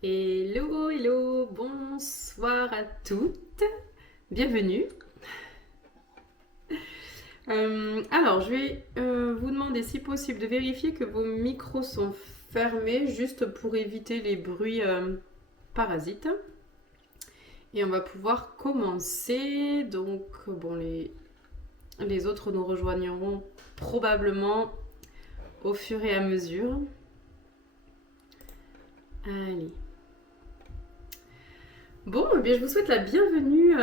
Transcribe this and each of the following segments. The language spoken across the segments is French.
Hello, hello, bonsoir à toutes, bienvenue. Alors, je vais vous demander si possible de vérifier que vos micros sont fermés, juste pour éviter les bruits parasites. Et on va pouvoir commencer. Donc, bon, les autres nous rejoigneront probablement au fur et à mesure. Allez. Bon, eh bien, je vous souhaite la bienvenue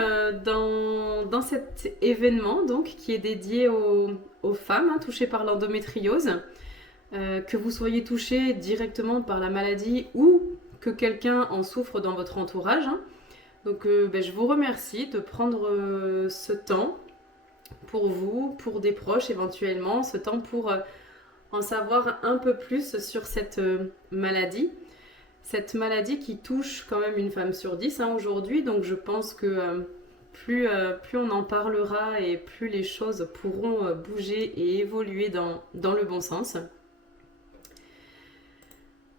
dans cet événement donc, qui est dédié aux femmes touchées par l'endométriose. Que vous soyez touché directement par la maladie ou que quelqu'un en souffre dans votre entourage. Donc je vous remercie de prendre ce temps pour vous, pour des proches éventuellement, ce temps pour en savoir un peu plus sur cette maladie. Cette maladie qui touche quand même une femme sur 10 aujourd'hui, donc je pense que plus on en parlera et plus les choses pourront bouger et évoluer dans le bon sens.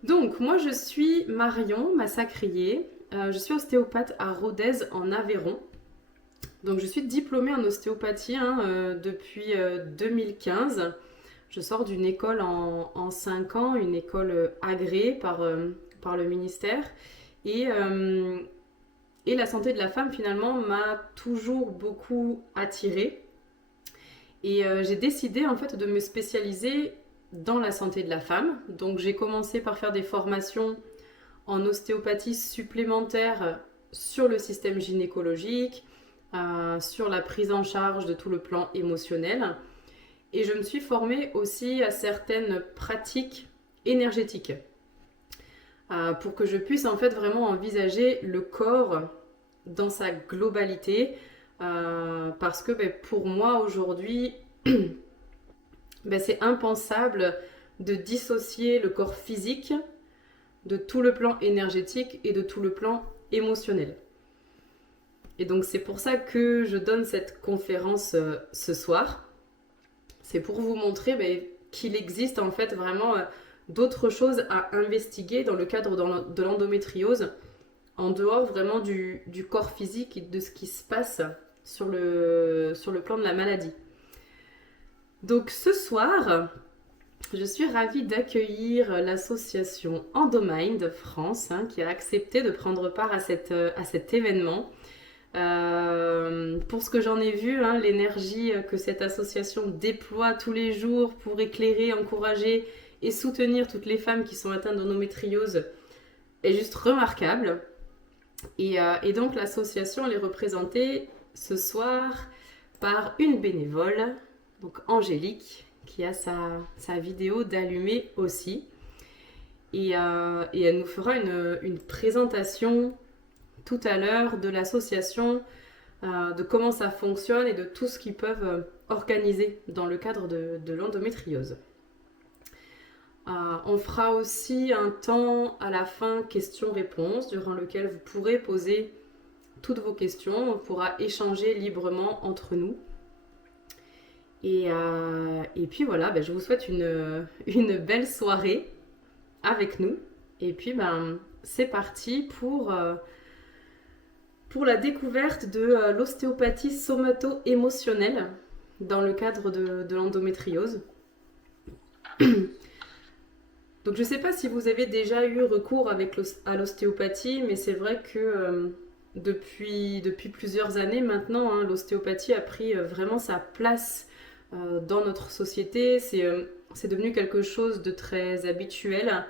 Donc moi je suis Marion Massacrier, je suis ostéopathe à Rodez en Aveyron. Donc je suis diplômée en ostéopathie depuis 2015. Je sors d'une école en 5 ans, une école agréée par le ministère. Et la santé de la femme, finalement, m'a toujours beaucoup attirée. Et j'ai décidé, en fait, de me spécialiser dans la santé de la femme. Donc, j'ai commencé par faire des formations en ostéopathie supplémentaire sur le système gynécologique, sur la prise en charge de tout le plan émotionnel. Et je me suis formée aussi à certaines pratiques énergétiques. Pour que je puisse en fait vraiment envisager le corps dans sa globalité, parce que pour moi aujourd'hui c'est impensable de dissocier le corps physique de tout le plan énergétique et de tout le plan émotionnel. Et donc c'est pour ça que je donne cette conférence ce soir. C'est pour vous montrer qu'il existe en fait vraiment d'autres choses à investiguer dans le cadre de l'endométriose, en dehors vraiment du corps physique et de ce qui se passe sur le plan de la maladie. Donc ce soir, je suis ravie d'accueillir l'association Endomind France qui a accepté de prendre part à cet événement. Pour ce que j'en ai vu, l'énergie que cette association déploie tous les jours pour éclairer, encourager et soutenir toutes les femmes qui sont atteintes d'endométriose est juste remarquable. Et donc l'association elle est représentée ce soir par une bénévole, donc Angélique, qui a sa vidéo d'allumée aussi. Et elle nous fera une présentation tout à l'heure de l'association, de comment ça fonctionne et de tout ce qu'ils peuvent organiser dans le cadre de l'endométriose. On fera aussi un temps à la fin questions-réponses durant lequel vous pourrez poser toutes vos questions. On pourra échanger librement entre nous. Et puis voilà, je vous souhaite une belle soirée avec nous. Et puis c'est parti pour la découverte de l'ostéopathie somato-émotionnelle dans le cadre de l'endométriose. Donc je ne sais pas si vous avez déjà eu recours à l'ostéopathie, mais c'est vrai que depuis plusieurs années maintenant, l'ostéopathie a pris vraiment sa place dans notre société. C'est devenu quelque chose de très habituel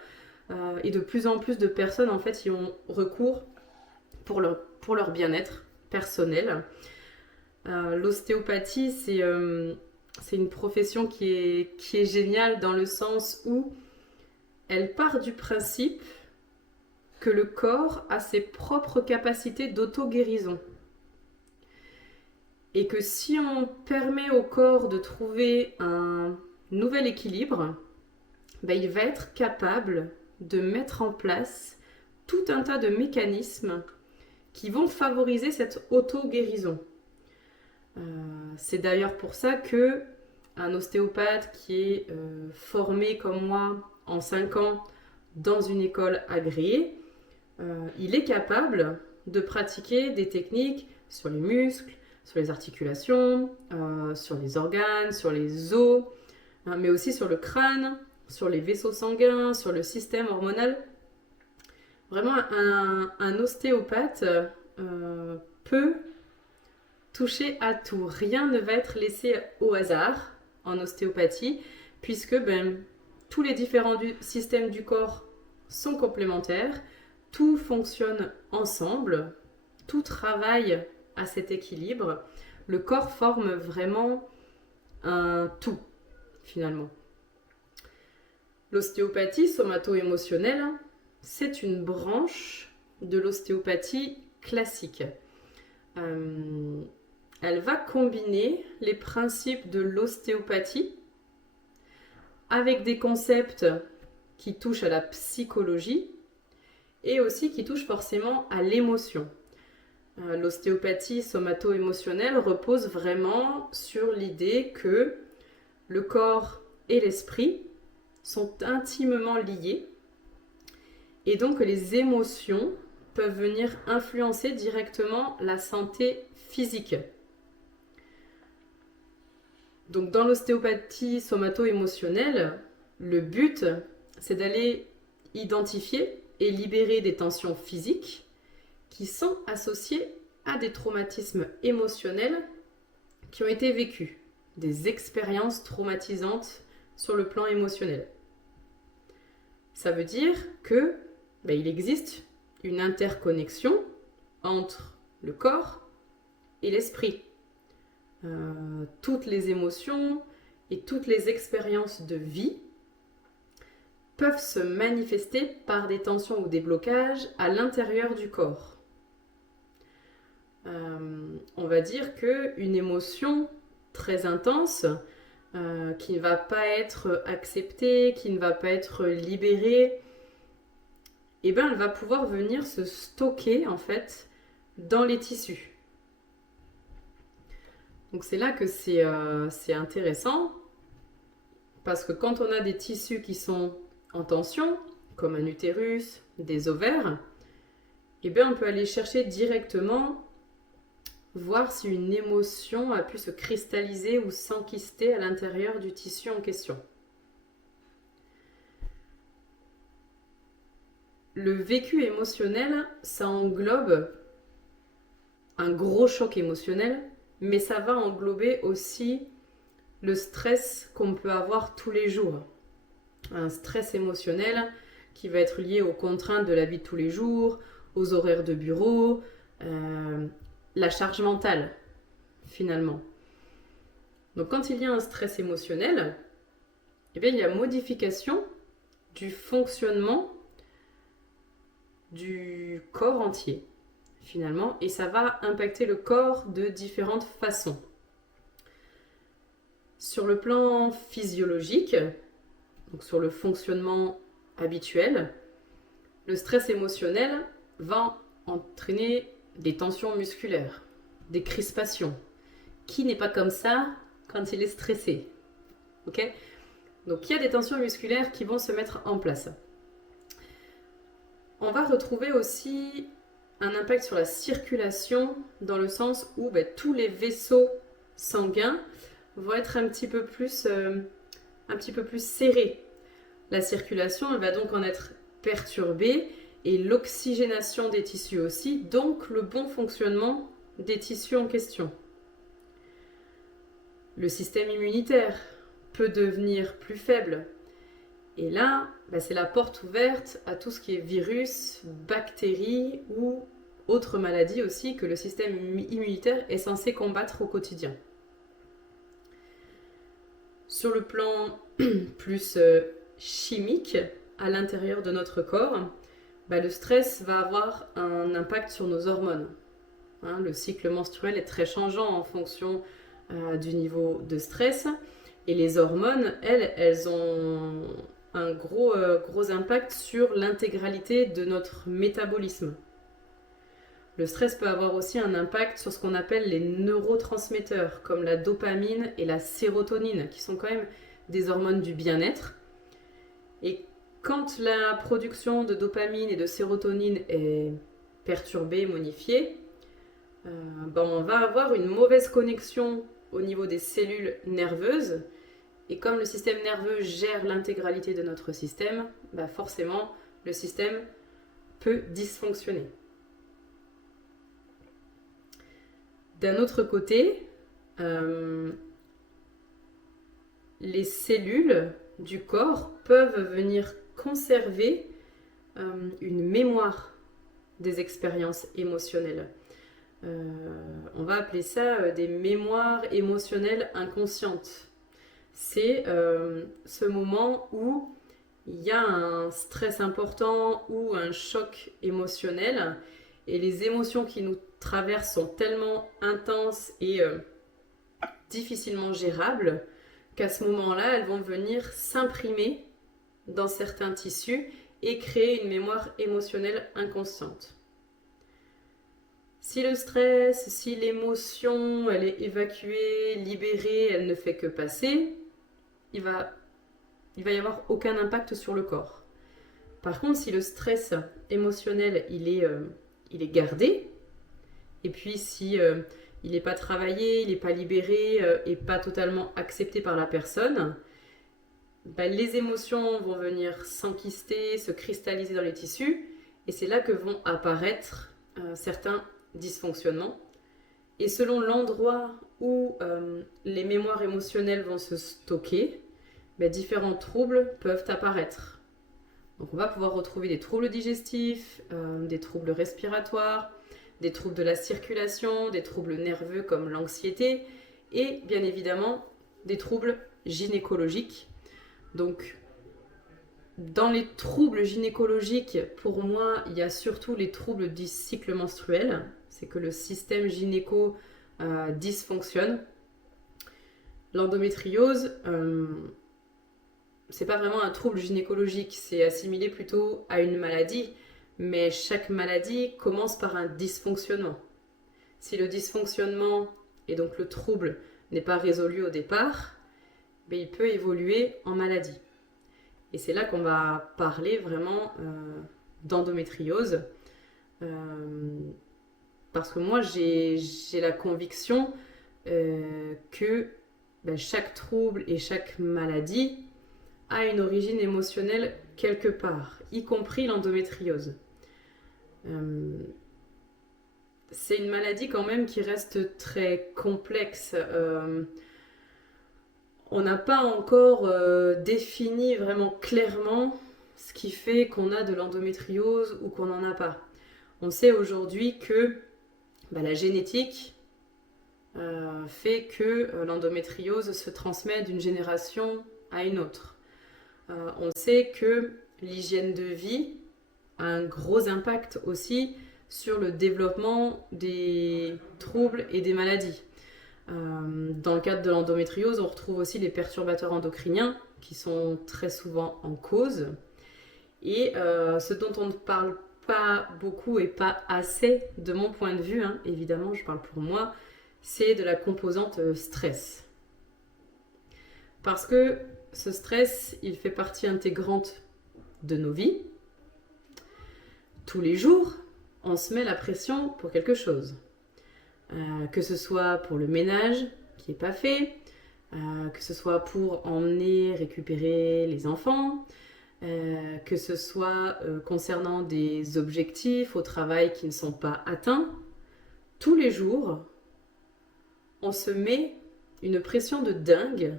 et de plus en plus de personnes en fait y ont recours pour leur bien-être personnel. L'ostéopathie, c'est une profession qui est géniale dans le sens où elle part du principe que le corps a ses propres capacités d'auto-guérison. Et que si on permet au corps de trouver un nouvel équilibre, il va être capable de mettre en place tout un tas de mécanismes qui vont favoriser cette auto-guérison. C'est d'ailleurs pour ça que un ostéopathe qui est formé comme moi en 5 ans dans une école agréée il est capable de pratiquer des techniques sur les muscles, sur les articulations, sur les organes, sur les os, mais aussi sur le crâne, sur les vaisseaux sanguins, sur le système hormonal. Vraiment, un ostéopathe peut toucher à tout. Rien ne va être laissé au hasard en ostéopathie, puisque tous les différents systèmes du corps sont complémentaires, tout fonctionne ensemble, tout travaille à cet équilibre. Le corps forme vraiment un tout, finalement. L'ostéopathie somato-émotionnelle, c'est une branche de l'ostéopathie classique. Elle va combiner les principes de l'ostéopathie avec des concepts qui touchent à la psychologie et aussi qui touchent forcément à l'émotion. L'ostéopathie somato-émotionnelle repose vraiment sur l'idée que le corps et l'esprit sont intimement liés et donc les émotions peuvent venir influencer directement la santé physique. Donc dans l'ostéopathie somato-émotionnelle, le but, c'est d'aller identifier et libérer des tensions physiques qui sont associées à des traumatismes émotionnels qui ont été vécus, des expériences traumatisantes sur le plan émotionnel. Ça veut dire que il existe une interconnexion entre le corps et l'esprit. Toutes les émotions et toutes les expériences de vie peuvent se manifester par des tensions ou des blocages à l'intérieur du corps. On va dire qu'une émotion très intense qui ne va pas être acceptée, qui ne va pas être libérée, elle va pouvoir venir se stocker en fait dans les tissus. Donc c'est là que c'est intéressant parce que quand on a des tissus qui sont en tension, comme un utérus, des ovaires, on peut aller chercher directement, voir si une émotion a pu se cristalliser ou s'enquister à l'intérieur du tissu en question. Le vécu émotionnel, ça englobe un gros choc émotionnel, mais ça va englober aussi le stress qu'on peut avoir tous les jours. Un stress émotionnel qui va être lié aux contraintes de la vie de tous les jours, aux horaires de bureau, la charge mentale, finalement. Donc quand il y a un stress émotionnel, il y a modification du fonctionnement du corps entier, finalement, et ça va impacter le corps de différentes façons. Sur le plan physiologique, donc sur le fonctionnement habituel, le stress émotionnel va entraîner des tensions musculaires, des crispations. Qui n'est pas comme ça quand il est stressé? Ok? Donc il y a des tensions musculaires qui vont se mettre en place. On va retrouver aussi un impact sur la circulation dans le sens où tous les vaisseaux sanguins vont être un petit peu plus serrés. La circulation, elle va donc en être perturbée et l'oxygénation des tissus aussi, donc le bon fonctionnement des tissus en question. Le système immunitaire peut devenir plus faible. Et là, c'est la porte ouverte à tout ce qui est virus, bactéries ou autres maladies aussi que le système immunitaire est censé combattre au quotidien. Sur le plan plus chimique, à l'intérieur de notre corps, le stress va avoir un impact sur nos hormones. Le cycle menstruel est très changeant en fonction du niveau de stress. Et les hormones, elles ont un gros impact sur l'intégralité de notre métabolisme. Le stress peut avoir aussi un impact sur ce qu'on appelle les neurotransmetteurs, comme la dopamine et la sérotonine, qui sont quand même des hormones du bien-être. Et quand la production de dopamine et de sérotonine est perturbée, modifiée, on va avoir une mauvaise connexion au niveau des cellules nerveuses. Et comme le système nerveux gère l'intégralité de notre système, forcément, le système peut dysfonctionner. D'un autre côté, les cellules du corps peuvent venir conserver une mémoire des expériences émotionnelles. On va appeler ça des mémoires émotionnelles inconscientes. C'est ce moment où il y a un stress important ou un choc émotionnel et les émotions qui nous traversent sont tellement intenses et difficilement gérables qu'à ce moment-là, elles vont venir s'imprimer dans certains tissus et créer une mémoire émotionnelle inconsciente. Si le stress, si l'émotion, elle est évacuée, libérée, elle ne fait que passer, il va y avoir aucun impact sur le corps. Par contre, si le stress émotionnel, il est gardé, et puis si il n'est pas travaillé, il n'est pas libéré et pas totalement accepté par la personne, les émotions vont venir s'enquister, se cristalliser dans les tissus, et c'est là que vont apparaître certains dysfonctionnements. Et selon l'endroit où les mémoires émotionnelles vont se stocker, différents troubles peuvent apparaître. Donc on va pouvoir retrouver des troubles digestifs, des troubles respiratoires, des troubles de la circulation, des troubles nerveux comme l'anxiété et bien évidemment des troubles gynécologiques. Donc dans les troubles gynécologiques, pour moi, il y a surtout les troubles du cycle menstruel. C'est que le système gynéco dysfonctionne. L'endométriose, c'est pas vraiment un trouble gynécologique, c'est assimilé plutôt à une maladie. Mais chaque maladie commence par un dysfonctionnement. Si le dysfonctionnement et donc le trouble n'est pas résolu au départ, il peut évoluer en maladie. Et c'est là qu'on va parler vraiment d'endométriose. Parce que moi, j'ai la conviction que chaque trouble et chaque maladie a une origine émotionnelle quelque part, y compris l'endométriose. C'est une maladie quand même qui reste très complexe. On n'a pas encore défini vraiment clairement ce qui fait qu'on a de l'endométriose ou qu'on n'en a pas. On sait aujourd'hui que la génétique fait que l'endométriose se transmet d'une génération à une autre. On sait que l'hygiène de vie a un gros impact aussi sur le développement des troubles et des maladies. Dans le cadre de l'endométriose, on retrouve aussi les perturbateurs endocriniens qui sont très souvent en cause. Et ce dont on ne parle pas beaucoup et pas assez, de mon point de vue, évidemment je parle pour moi, c'est de la composante stress. Parce que ce stress, il fait partie intégrante de nos vies. Tous les jours, on se met la pression pour quelque chose. Que ce soit pour le ménage qui n'est pas fait, que ce soit pour emmener, récupérer les enfants, que ce soit concernant des objectifs au travail qui ne sont pas atteints. Tous les jours, on se met une pression de dingue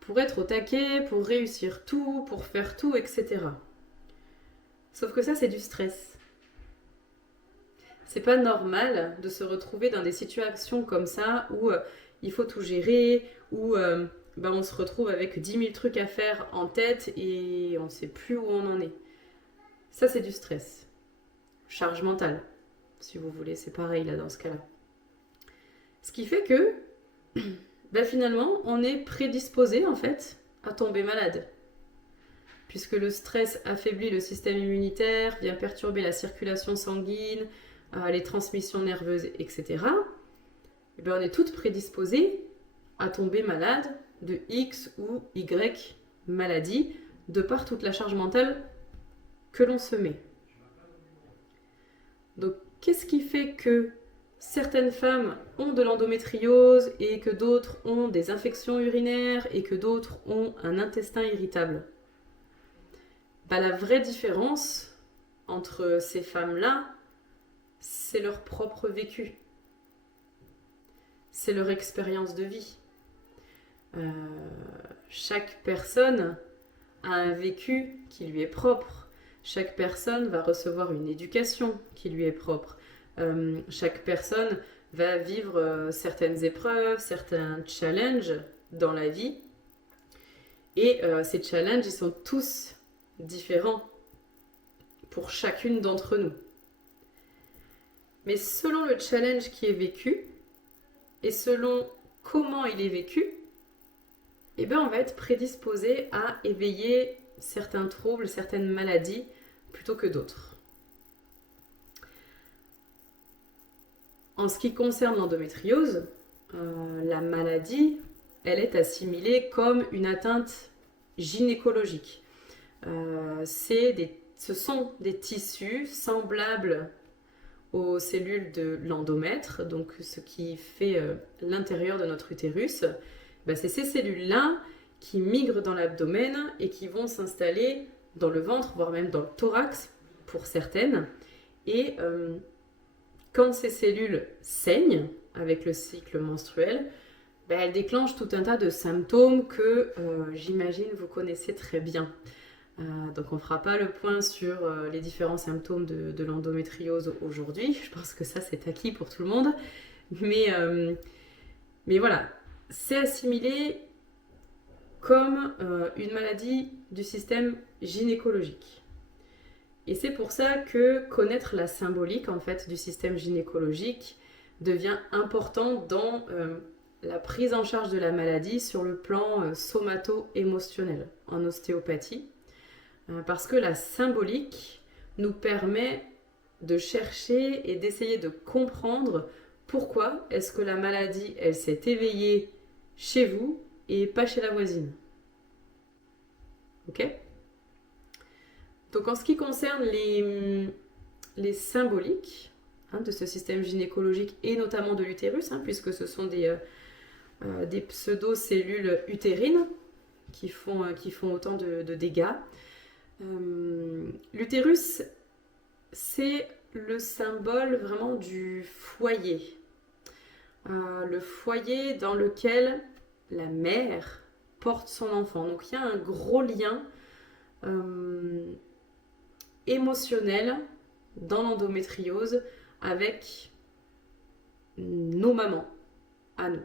pour être au taquet, pour réussir tout, pour faire tout, etc. Sauf que ça, c'est du stress. C'est pas normal de se retrouver dans des situations comme ça où il faut tout gérer, où on se retrouve avec 10 000 trucs à faire en tête et on ne sait plus où on en est. Ça, c'est du stress. Charge mentale, si vous voulez, c'est pareil là dans ce cas-là. Ce qui fait que finalement, on est prédisposé en fait à tomber malade. Puisque le stress affaiblit le système immunitaire, vient perturber la circulation sanguine, les transmissions nerveuses, etc. On est toutes prédisposées à tomber malade de X ou Y maladie, de par toute la charge mentale que l'on se met. Donc, qu'est-ce qui fait que certaines femmes ont de l'endométriose et que d'autres ont des infections urinaires et que d'autres ont un intestin irritable? La vraie différence entre ces femmes-là, c'est leur propre vécu. C'est leur expérience de vie. Chaque personne a un vécu qui lui est propre. Chaque personne va recevoir une éducation qui lui est propre. Chaque personne va vivre certaines épreuves, certains challenges dans la vie. Et ces challenges, ils sont tous différents pour chacune d'entre nous. Mais selon le challenge qui est vécu et selon comment il est vécu, eh bien, on va être prédisposé à éveiller certains troubles, certaines maladies plutôt que d'autres. En ce qui concerne l'endométriose, la maladie, elle est assimilée comme une atteinte gynécologique. Ce sont des tissus semblables aux cellules de l'endomètre, donc ce qui fait l'intérieur de notre utérus. C'est ces cellules-là qui migrent dans l'abdomen et qui vont s'installer dans le ventre, voire même dans le thorax pour certaines. Et quand ces cellules saignent avec le cycle menstruel, elles déclenchent tout un tas de symptômes que j'imagine vous connaissez très bien. Donc on ne fera pas le point sur les différents symptômes de l'endométriose aujourd'hui. Je pense que ça c'est acquis pour tout le monde. Mais voilà, c'est assimilé comme une maladie du système gynécologique. Et c'est pour ça que connaître la symbolique en fait du système gynécologique devient important dans la prise en charge de la maladie sur le plan somato-émotionnel en ostéopathie. Parce que la symbolique nous permet de chercher et d'essayer de comprendre pourquoi est-ce que la maladie, elle s'est éveillée chez vous et pas chez la voisine. Ok ? Donc en ce qui concerne les symboliques de ce système gynécologique et notamment de l'utérus, puisque ce sont des pseudo-cellules utérines qui font autant de dégâts, l'utérus, c'est le symbole vraiment du foyer. Le foyer dans lequel la mère porte son enfant. Donc il y a un gros lien émotionnel dans l'endométriose avec nos mamans, à nous.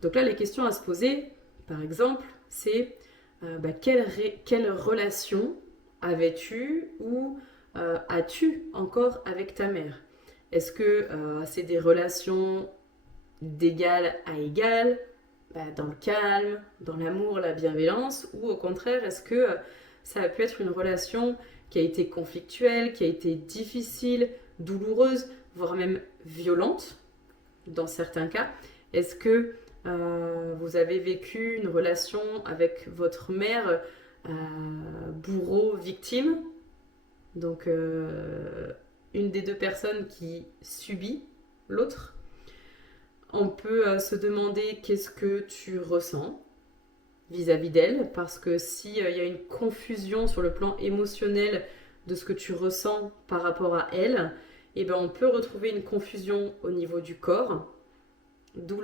Donc là, les questions à se poser, par exemple, c'est quelle relation avais-tu ou as-tu encore avec ta mère? Est-ce que c'est des relations d'égal à égal, dans le calme, dans l'amour, la bienveillance, ou au contraire, est-ce que ça a pu être une relation qui a été conflictuelle, qui a été difficile, douloureuse, voire même violente dans certains cas? Est-ce que vous avez vécu une relation avec votre mère bourreau-victime, donc une des deux personnes qui subit l'autre? On peut se demander qu'est-ce que tu ressens vis-à-vis d'elle, parce que s'il y a une confusion sur le plan émotionnel de ce que tu ressens par rapport à elle, on peut retrouver une confusion au niveau du corps, d'où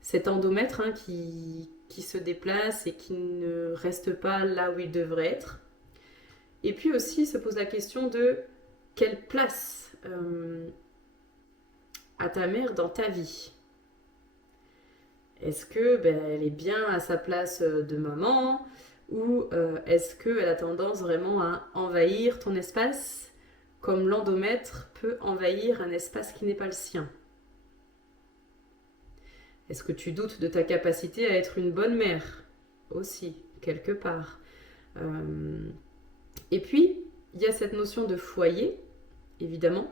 cet endomètre qui se déplace et qui ne reste pas là où il devrait être. Et puis aussi se pose la question de quelle place a ta mère dans ta vie. Est-ce que elle est bien à sa place de maman, ou est-ce qu'elle a tendance vraiment à envahir ton espace comme l'endomètre peut envahir un espace qui n'est pas le sien? Est-ce que tu doutes de ta capacité à être une bonne mère aussi, quelque part? Et puis, il y a cette notion de foyer, évidemment,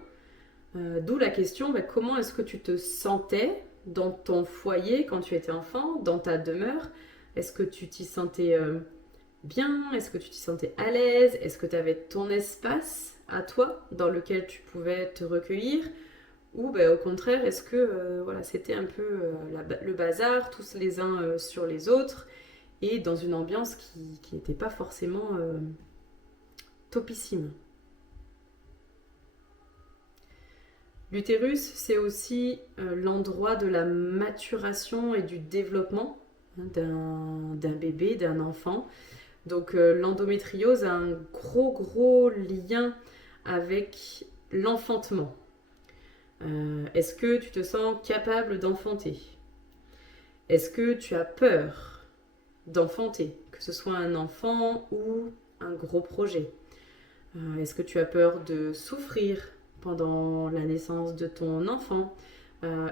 d'où la question, comment est-ce que tu te sentais dans ton foyer quand tu étais enfant, dans ta demeure? Est-ce que tu t'y sentais bien? Est-ce que tu t'y sentais à l'aise? Est-ce que tu avais ton espace à toi dans lequel tu pouvais te recueillir? Ou ben, au contraire, est-ce que voilà, c'était un peu le bazar, tous les uns sur les autres, et dans une ambiance qui n'était pas forcément topissime. L'utérus, c'est aussi l'endroit de la maturation et du développement d'un bébé, d'un enfant. Donc l'endométriose a un gros lien avec l'enfantement. Est-ce que tu te sens capable d'enfanter? Est-ce que tu as peur d'enfanter, que ce soit un enfant ou un gros projet? Est-ce que tu as peur de souffrir pendant la naissance de ton enfant?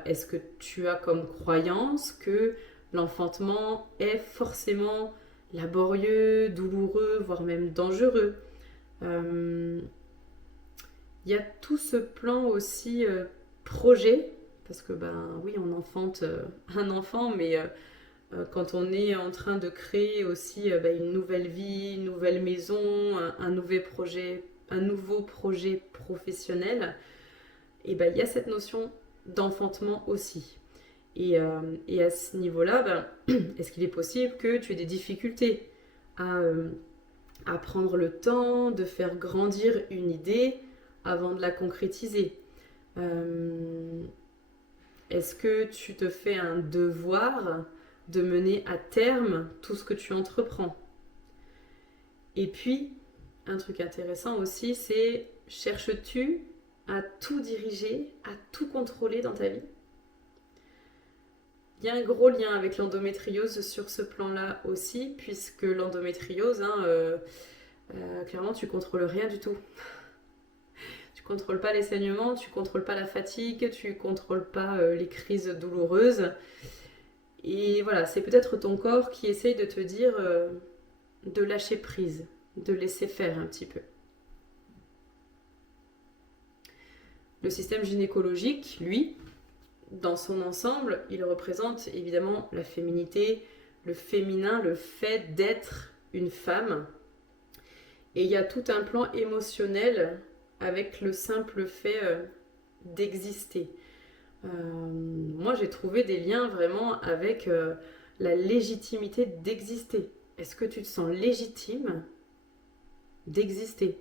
Est-ce que tu as comme croyance que l'enfantement est forcément laborieux, douloureux, voire même dangereux? Il y a tout ce plan aussi projet, parce que ben oui, on enfante un enfant, mais quand on est en train de créer aussi une nouvelle vie, une nouvelle maison, un nouveau projet professionnel, et ben il y a cette notion d'enfantement aussi. Et à ce niveau-là, est-ce qu'il est possible que tu aies des difficultés à prendre le temps de faire grandir une idée avant de la concrétiser? Est-ce que tu te fais un devoir de mener à terme tout ce que tu entreprends? Et puis, un truc intéressant aussi, c'est cherches-tu à tout diriger, à tout contrôler dans ta vie? Il y a un gros lien avec l'endométriose sur ce plan-là aussi, puisque l'endométriose, clairement, tu contrôles rien du tout. Tu contrôles pas les saignements, tu contrôles pas la fatigue, tu contrôles pas les crises douloureuses. Et voilà, c'est peut-être ton corps qui essaye de te dire de lâcher prise, de laisser faire un petit peu. Le système gynécologique, lui, dans son ensemble, il représente évidemment la féminité, le féminin, le fait d'être une femme. Et il y a tout un plan émotionnel avec le simple fait d'exister. Moi, j'ai trouvé des liens vraiment avec la légitimité d'exister. Est-ce que tu te sens légitime d'exister?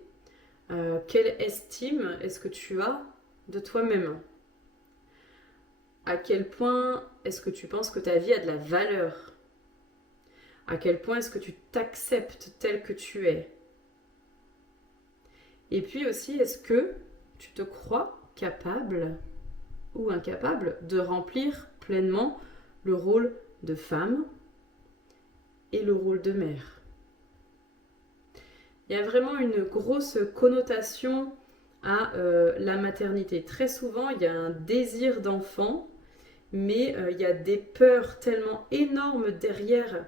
Quelle estime est-ce que tu as de toi-même? À quel point est-ce que tu penses que ta vie a de la valeur? À quel point est-ce que tu t'acceptes tel que tu es? Et puis aussi, est-ce que tu te crois capable ou incapable de remplir pleinement le rôle de femme et le rôle de mère? Il y a vraiment une grosse connotation à la maternité. Très souvent, il y a un désir d'enfant, mais il y a des peurs tellement énormes derrière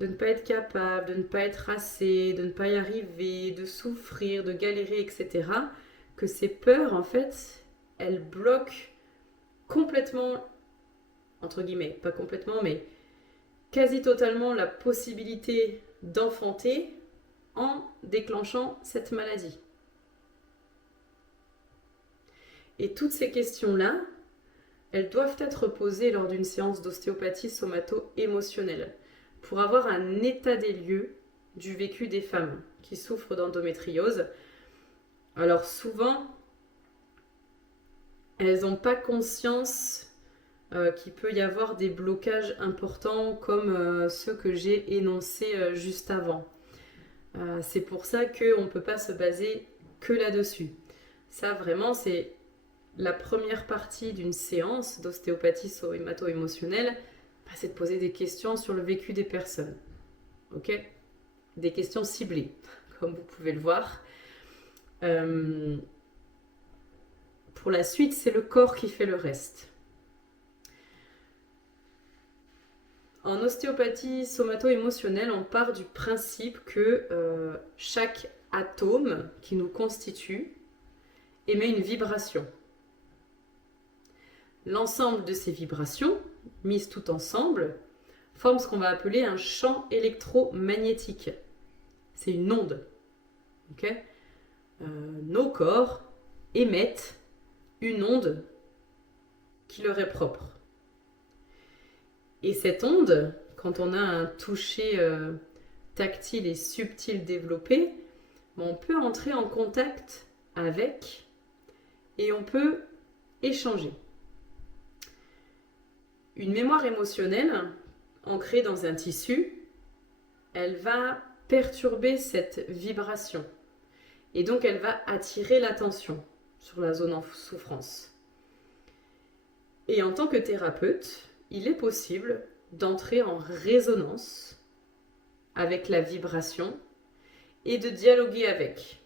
de ne pas être capable, de ne pas être assez, de ne pas y arriver, de souffrir, de galérer, etc., que ces peurs, en fait, elles bloquent complètement, entre guillemets, pas complètement, mais quasi totalement la possibilité d'enfanter en déclenchant cette maladie. Et toutes ces questions-là, elles doivent être posées lors d'une séance d'ostéopathie somato-émotionnelle pour avoir un état des lieux du vécu des femmes qui souffrent d'endométriose. Alors souvent, elles n'ont pas conscience qu'il peut y avoir des blocages importants comme ceux que j'ai énoncés juste avant. C'est pour ça qu'on ne peut pas se baser que là-dessus. Ça vraiment, c'est la première partie d'une séance d'ostéopathie somato-émotionnelle, c'est de poser des questions sur le vécu des personnes. Ok? Des questions ciblées, comme vous pouvez le voir. Pour la suite, c'est le corps qui fait le reste. En ostéopathie somato-émotionnelle, on part du principe que chaque atome qui nous constitue émet une vibration. L'ensemble de ces vibrations, mises tout ensemble, forment ce qu'on va appeler un champ électromagnétique. c'est une onde. Okay, nos corps émettent une onde qui leur est propre. Et cette onde, quand on a un toucher tactile et subtil développé, on peut entrer en contact avec et on peut échanger. Une mémoire émotionnelle ancrée dans un tissu, elle va perturber cette vibration et donc elle va attirer l'attention sur la zone en souffrance. Et en tant que thérapeute, il est possible d'entrer en résonance avec la vibration et de dialoguer avec.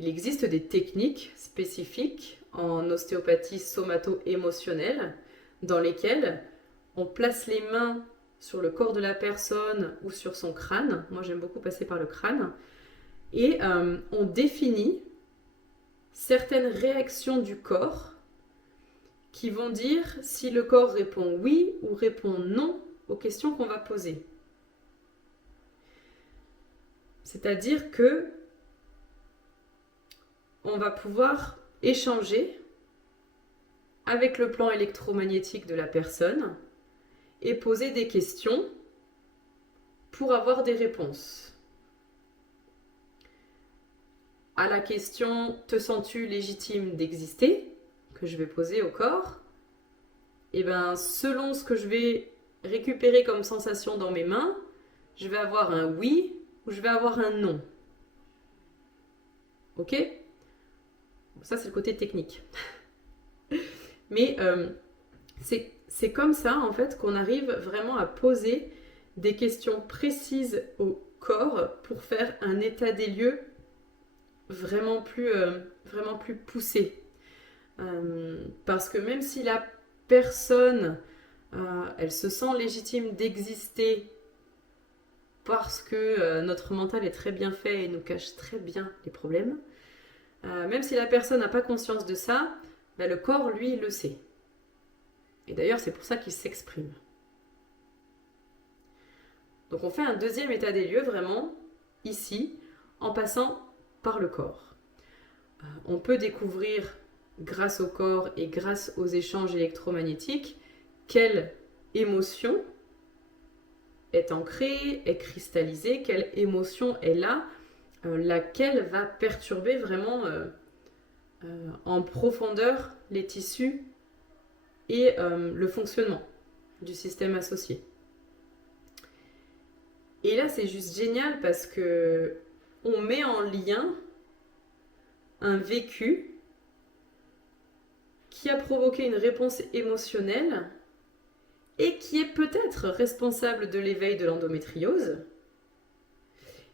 Il existe des techniques spécifiques en ostéopathie somato-émotionnelle dans lesquelles on place les mains sur le corps de la personne ou sur son crâne. Moi, j'aime beaucoup passer par le crâne. Et on définit certaines réactions du corps qui vont dire si le corps répond oui ou répond non aux questions qu'on va poser. C'est-à-dire que on va pouvoir échanger avec le plan électromagnétique de la personne et poser des questions pour avoir des réponses. À la question « Te sens-tu légitime d'exister ?» que je vais poser au corps, et bien selon ce que je vais récupérer comme sensation dans mes mains, je vais avoir un oui ou je vais avoir un non. Ok ? Ça, c'est le côté technique. Mais c'est comme ça, en fait, qu'on arrive vraiment à poser des questions précises au corps pour faire un état des lieux vraiment plus poussé. Parce que même si la personne, elle se sent légitime d'exister parce que notre mental est très bien fait et nous cache très bien les problèmes, même si la personne n'a pas conscience de ça, ben le corps, lui, il le sait. Et d'ailleurs, c'est pour ça qu'il s'exprime. Donc on fait un deuxième état des lieux, vraiment, ici, en passant par le corps. On peut découvrir, grâce au corps et grâce aux échanges électromagnétiques, quelle émotion est ancrée, est cristallisée, quelle émotion est là, laquelle va perturber vraiment en profondeur les tissus et le fonctionnement du système associé. Et là, c'est juste génial parce que on met en lien un vécu qui a provoqué une réponse émotionnelle et qui est peut-être responsable de l'éveil de l'endométriose.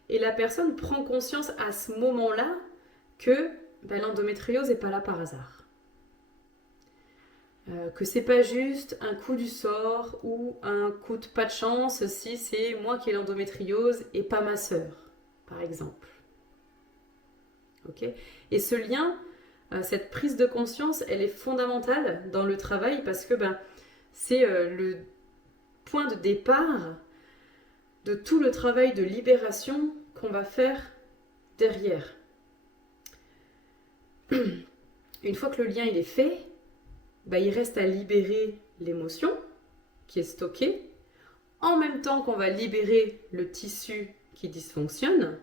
Et la personne prend conscience à ce moment-là que l'endométriose n'est pas là par hasard. Que c'est pas juste un coup du sort ou un coup de pas de chance si c'est moi qui ai l'endométriose et pas ma sœur, par exemple. Okay ? Et ce lien, cette prise de conscience, elle est fondamentale dans le travail parce que c'est le point de départ de tout le travail de libération qu'on va faire derrière. Une fois que le lien il est fait, il reste à libérer l'émotion qui est stockée, en même temps qu'on va libérer le tissu qui dysfonctionne.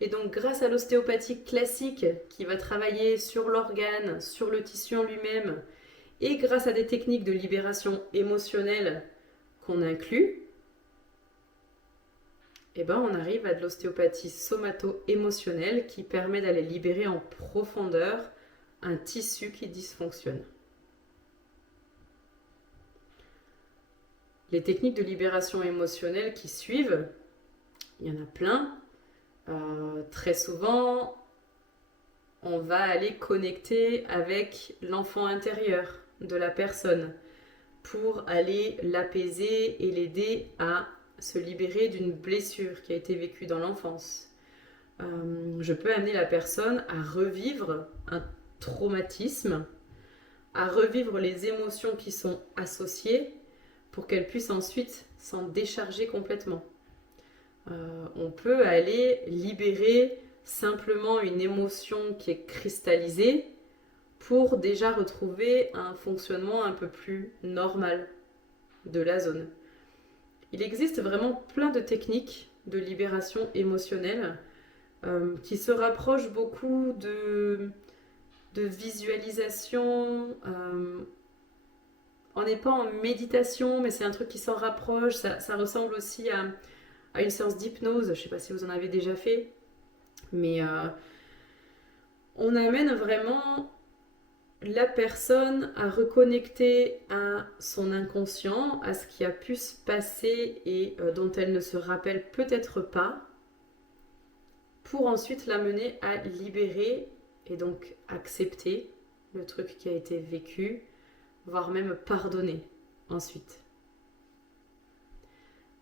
Et donc grâce à l'ostéopathie classique qui va travailler sur l'organe, sur le tissu en lui-même, et grâce à des techniques de libération émotionnelle qu'on inclut, on arrive à de l'ostéopathie somato-émotionnelle qui permet d'aller libérer en profondeur un tissu qui dysfonctionne. Les techniques de libération émotionnelle qui suivent, il y en a plein. Très souvent, on va aller connecter avec l'enfant intérieur de la personne pour aller l'apaiser et l'aider à se libérer d'une blessure qui a été vécue dans l'enfance. Je peux amener la personne à revivre un traumatisme, à revivre les émotions qui sont associées pour qu'elle puisse ensuite s'en décharger complètement. On peut aller libérer simplement une émotion qui est cristallisée pour déjà retrouver un fonctionnement un peu plus normal de la zone. Il existe vraiment plein de techniques de libération émotionnelle qui se rapprochent beaucoup de visualisation. On n'est pas en méditation, mais c'est un truc qui s'en rapproche. Ça ressemble aussi à une séance d'hypnose. Je ne sais pas si vous en avez déjà fait, mais on amène vraiment la personne à reconnecter à son inconscient, à ce qui a pu se passer et dont elle ne se rappelle peut-être pas, pour ensuite l'amener à libérer et donc accepter le truc qui a été vécu, voire même pardonner ensuite.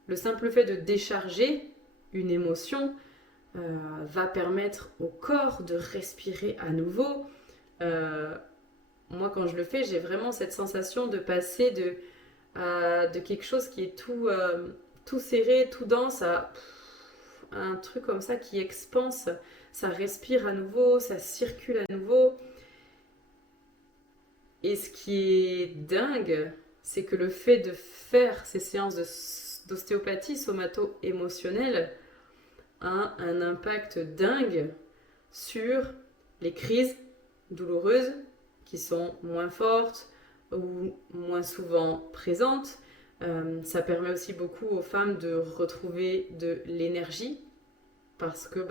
Le simple fait de décharger une émotion va permettre au corps de respirer à nouveau. Moi, quand je le fais, j'ai vraiment cette sensation de passer de quelque chose qui est tout serré, tout dense, à un truc comme ça qui expanse. Ça respire à nouveau, ça circule à nouveau. Et ce qui est dingue, c'est que le fait de faire ces séances d'ostéopathie somato-émotionnelle a un impact dingue sur les crises douloureuses qui sont moins fortes ou moins souvent présentes. Ça permet aussi beaucoup aux femmes de retrouver de l'énergie parce que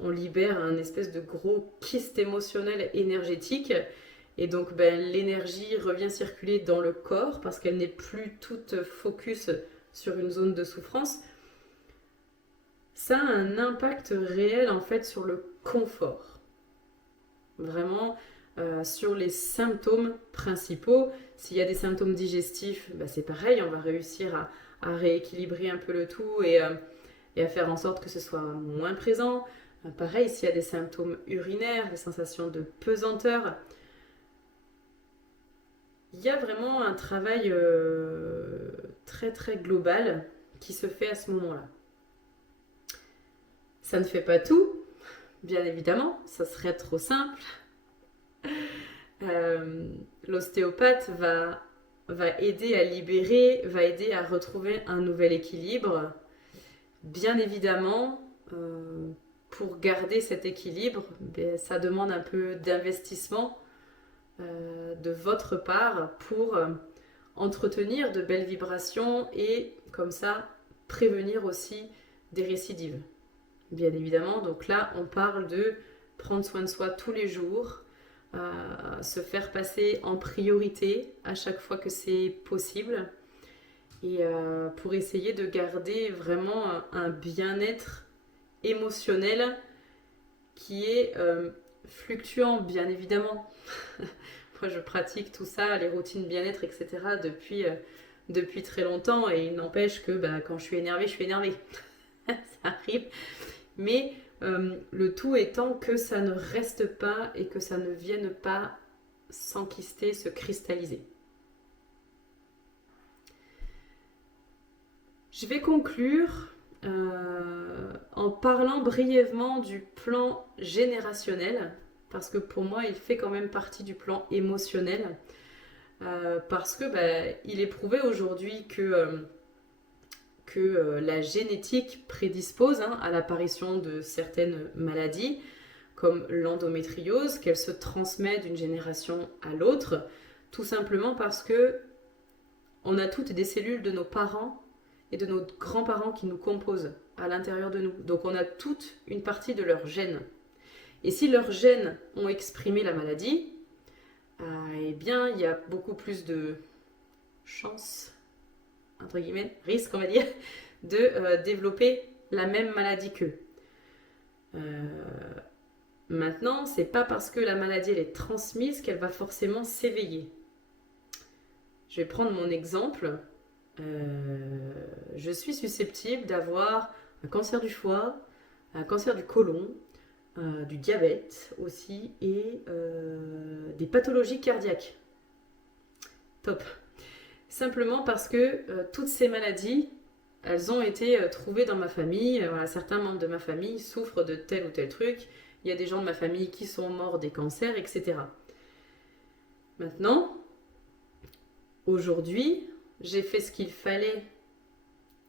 on libère un espèce de gros kyste émotionnel énergétique et donc l'énergie revient circuler dans le corps parce qu'elle n'est plus toute focus sur une zone de souffrance. Ça a un impact réel en fait sur le confort. Vraiment sur les symptômes principaux. S'il y a des symptômes digestifs, c'est pareil, on va réussir à rééquilibrer un peu le tout et à faire en sorte que ce soit moins présent. Pareil, s'il y a des symptômes urinaires, des sensations de pesanteur, il y a vraiment un travail très très global qui se fait à ce moment-là. Ça ne fait pas tout, bien évidemment, ça serait trop simple. L'ostéopathe va aider à libérer, va aider à retrouver un nouvel équilibre. Bien évidemment, pour garder cet équilibre, ça demande un peu d'investissement de votre part pour entretenir de belles vibrations et comme ça prévenir aussi des récidives. Bien évidemment, donc là on parle de prendre soin de soi tous les jours, se faire passer en priorité à chaque fois que c'est possible et pour essayer de garder vraiment un bien-être émotionnel qui est fluctuant, bien évidemment. Moi je pratique tout ça, les routines bien-être, etc. depuis très longtemps et il n'empêche que quand je suis énervée, ça arrive. Mais le tout étant que ça ne reste pas et que ça ne vienne pas s'enquister, se cristalliser. Je vais conclure en parlant brièvement du plan générationnel, parce que pour moi, il fait quand même partie du plan émotionnel, parce que il est prouvé aujourd'hui que la génétique prédispose à l'apparition de certaines maladies, comme l'endométriose, qu'elle se transmet d'une génération à l'autre, tout simplement parce que on a toutes des cellules de nos parents et de nos grands-parents qui nous composent à l'intérieur de nous. Donc on a toute une partie de leurs gènes. Et si leurs gènes ont exprimé la maladie, eh bien il y a beaucoup plus de chances, entre guillemets, risque on va dire, de développer la même maladie qu'eux. Maintenant, c'est pas parce que la maladie elle est transmise qu'elle va forcément s'éveiller. Je vais prendre mon exemple. Je suis susceptible d'avoir un cancer du foie, un cancer du côlon, du diabète aussi et des pathologies cardiaques. Top. Simplement parce que toutes ces maladies elles ont été trouvées dans ma famille. Voilà, certains membres de ma famille souffrent de tel ou tel truc. Il y a des gens de ma famille qui sont morts des cancers, etc. Maintenant, aujourd'hui, j'ai fait ce qu'il fallait,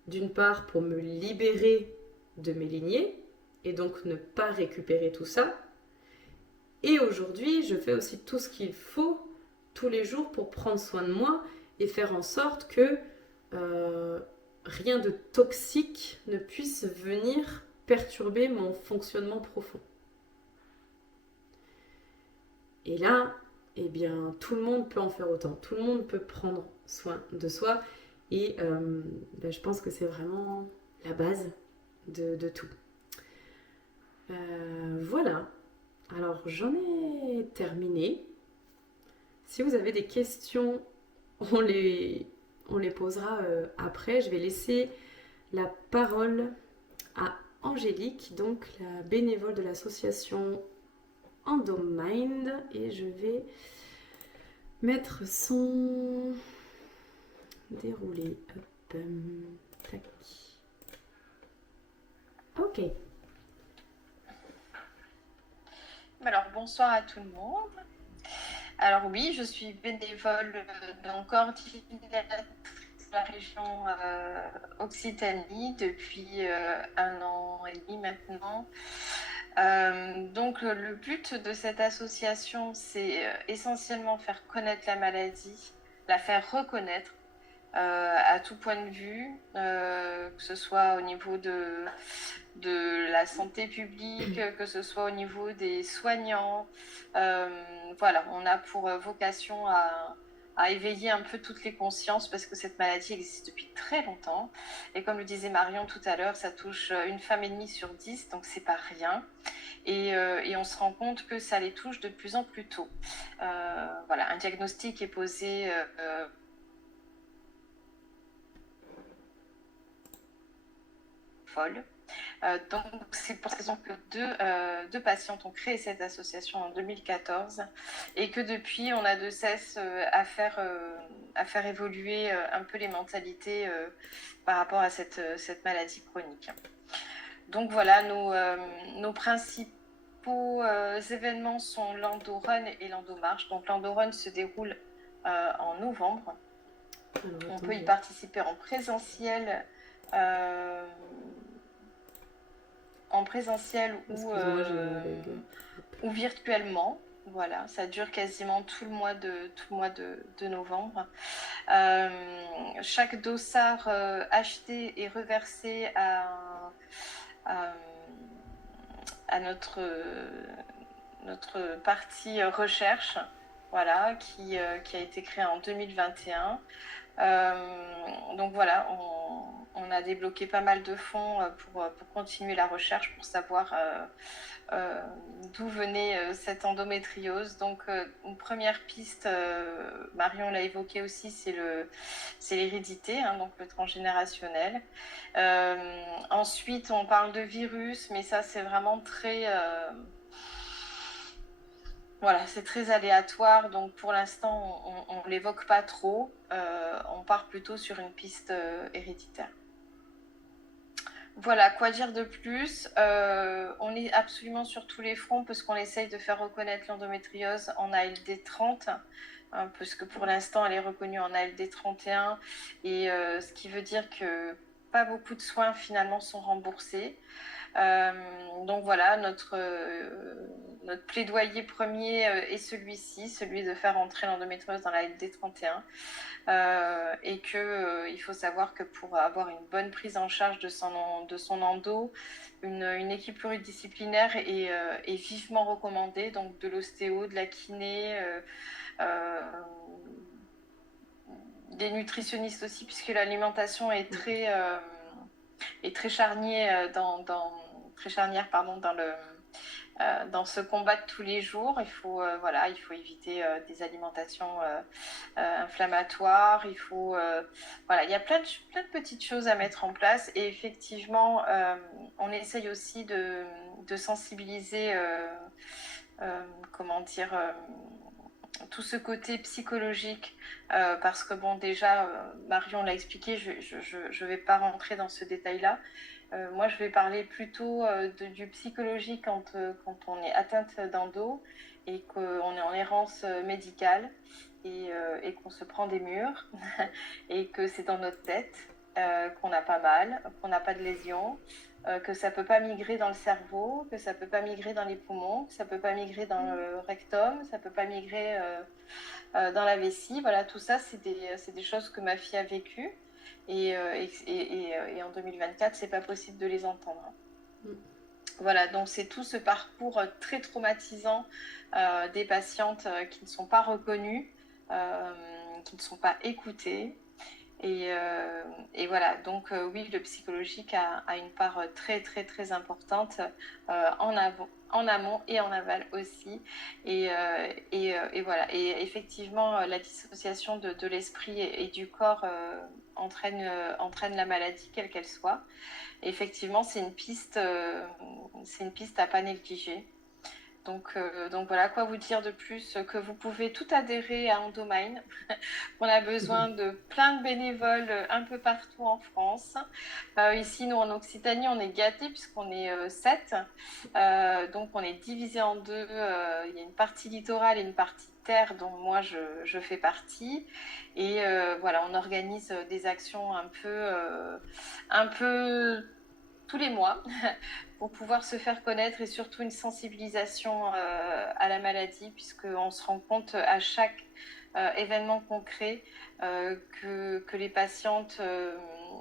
d'une part pour me libérer de mes lignées et donc ne pas récupérer tout ça. Et aujourd'hui, je fais aussi tout ce qu'il faut tous les jours pour prendre soin de moi et faire en sorte que rien de toxique ne puisse venir perturber mon fonctionnement profond. Et là, eh bien, tout le monde peut en faire autant. Tout le monde peut prendre soin de soi. Et je pense que c'est vraiment la base de tout. Voilà. Alors, j'en ai terminé. Si vous avez des questions, on les posera après. Je vais laisser la parole à Angélique, donc la bénévole de l'association Endomind. Et je vais mettre son déroulé. Hop, tac. Ok. Alors, bonsoir à tout le monde. Alors oui, je suis bénévole dans coordinatrice de la région Occitanie depuis 1 an et demi maintenant. Donc le but de cette association, c'est essentiellement faire connaître la maladie, la faire reconnaître à tout point de vue, que ce soit au niveau de la santé publique, que ce soit au niveau des soignants. Voilà, on a pour vocation à éveiller un peu toutes les consciences parce que cette maladie existe depuis très longtemps. Et comme le disait Marion tout à l'heure, ça touche 1,5 femme sur 10, donc c'est pas rien. Et on se rend compte que ça les touche de plus en plus tôt. Voilà, un diagnostic est posé folle. Donc c'est pour cette raison que deux patientes ont créé cette association en 2014 et que depuis on a de cesse à faire évoluer un peu les mentalités par rapport à cette maladie chronique. Donc voilà, nos principaux événements sont l'Endo-Run et l'Endo-Marche. Donc l'Endo-Run se déroule en novembre. On peut y participer en présentiel ou virtuellement. Voilà, ça dure quasiment tout le mois de novembre. Chaque dossard acheté est reversé à notre partie recherche, voilà, qui a été créée en 2021. Donc voilà, on a débloqué pas mal de fonds pour continuer la recherche, pour savoir d'où venait cette endométriose. Donc une première piste, Marion l'a évoqué aussi, c'est l'hérédité, hein, donc le transgénérationnel. Ensuite, on parle de virus, mais ça c'est vraiment très... Voilà, c'est très aléatoire, donc pour l'instant, on ne l'évoque pas trop. On part plutôt sur une piste héréditaire. Voilà, quoi dire de plus ? On est absolument sur tous les fronts parce qu'on essaye de faire reconnaître l'endométriose en ALD 30, hein, parce que pour l'instant, elle est reconnue en ALD 31, et ce qui veut dire que pas beaucoup de soins finalement sont remboursés. Donc voilà, notre plaidoyer premier est celui-ci, celui de faire entrer l'endométriose dans la LD 31, et qu'il faut savoir que pour avoir une bonne prise en charge de son endo, une équipe pluridisciplinaire est vivement recommandée, donc de l'ostéo, de la kiné, des nutritionnistes aussi, puisque l'alimentation est très charnière dans ce combat de tous les jours. Il faut éviter des alimentations inflammatoires. Il y a plein de petites choses à mettre en place. Et effectivement, on essaye aussi de sensibiliser, tout ce côté psychologique, parce que bon, déjà, Marion l'a expliqué, je vais pas rentrer dans ce détail-là. Moi, je vais parler plutôt du psychologique quand on est atteinte d'endo et qu'on est en errance médicale et qu'on se prend des murs et que c'est dans notre tête, qu'on n'a pas mal, qu'on n'a pas de lésions, que ça ne peut pas migrer dans le cerveau, que ça ne peut pas migrer dans les poumons, que ça ne peut pas migrer dans le rectum, ça ne peut pas migrer dans la vessie. Voilà, tout ça, c'est des choses que ma fille a vécues. Et en 2024, c'est pas possible de les entendre. Voilà, donc c'est tout ce parcours très traumatisant des patientes qui ne sont pas reconnues, qui ne sont pas écoutées. Et voilà, donc oui, le psychologique a une part très très très importante en amont et en aval aussi. Et voilà, et effectivement, la dissociation de l'esprit et du corps entraîne la maladie, quelle qu'elle soit. Et effectivement, c'est une piste à pas négliger. Donc voilà, quoi vous dire de plus que vous pouvez tout adhérer à Endomind. On a besoin de plein de bénévoles un peu partout en France. Ici, nous, en Occitanie, on est gâtés puisqu'on est 7. Donc, on est divisé en deux. Il y a une partie littorale et une partie terre dont moi, je fais partie. Et voilà, on organise des actions un peu tous les mois pour pouvoir se faire connaître et surtout une sensibilisation à la maladie puisqu'on se rend compte à chaque événement concret que les patientes